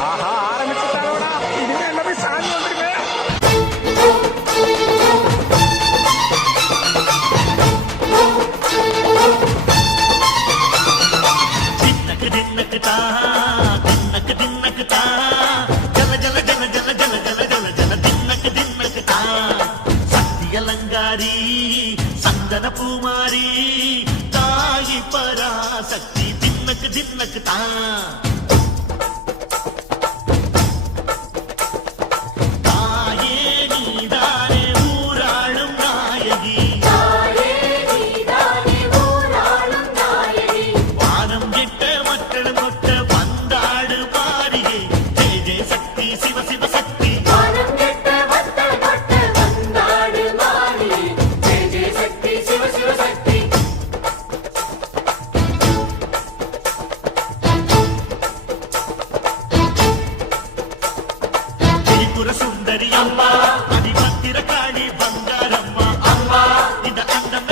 ஆஹா ஆரம்பிச்சுட்டாரோடா, இனிமே எல்லாமே சாமி வந்துருமே. தின்னக்கு தின்னக்கு தா தின்னக்கு தின்னக்கு தா ஜல ஜல ஜல ஜல ஜல ஜல ஜல ஜல தின்னக்கு தின்னக்கு தா சக்தி அலங்காரி சந்தன பூமாரி தாயி பராசக்தி தின்னக்கு தின்னக்கு தா சுந்தரி அம்மா அதிபத்திர காளி பங்காரம்மா அம்மா இந்த அண்டம்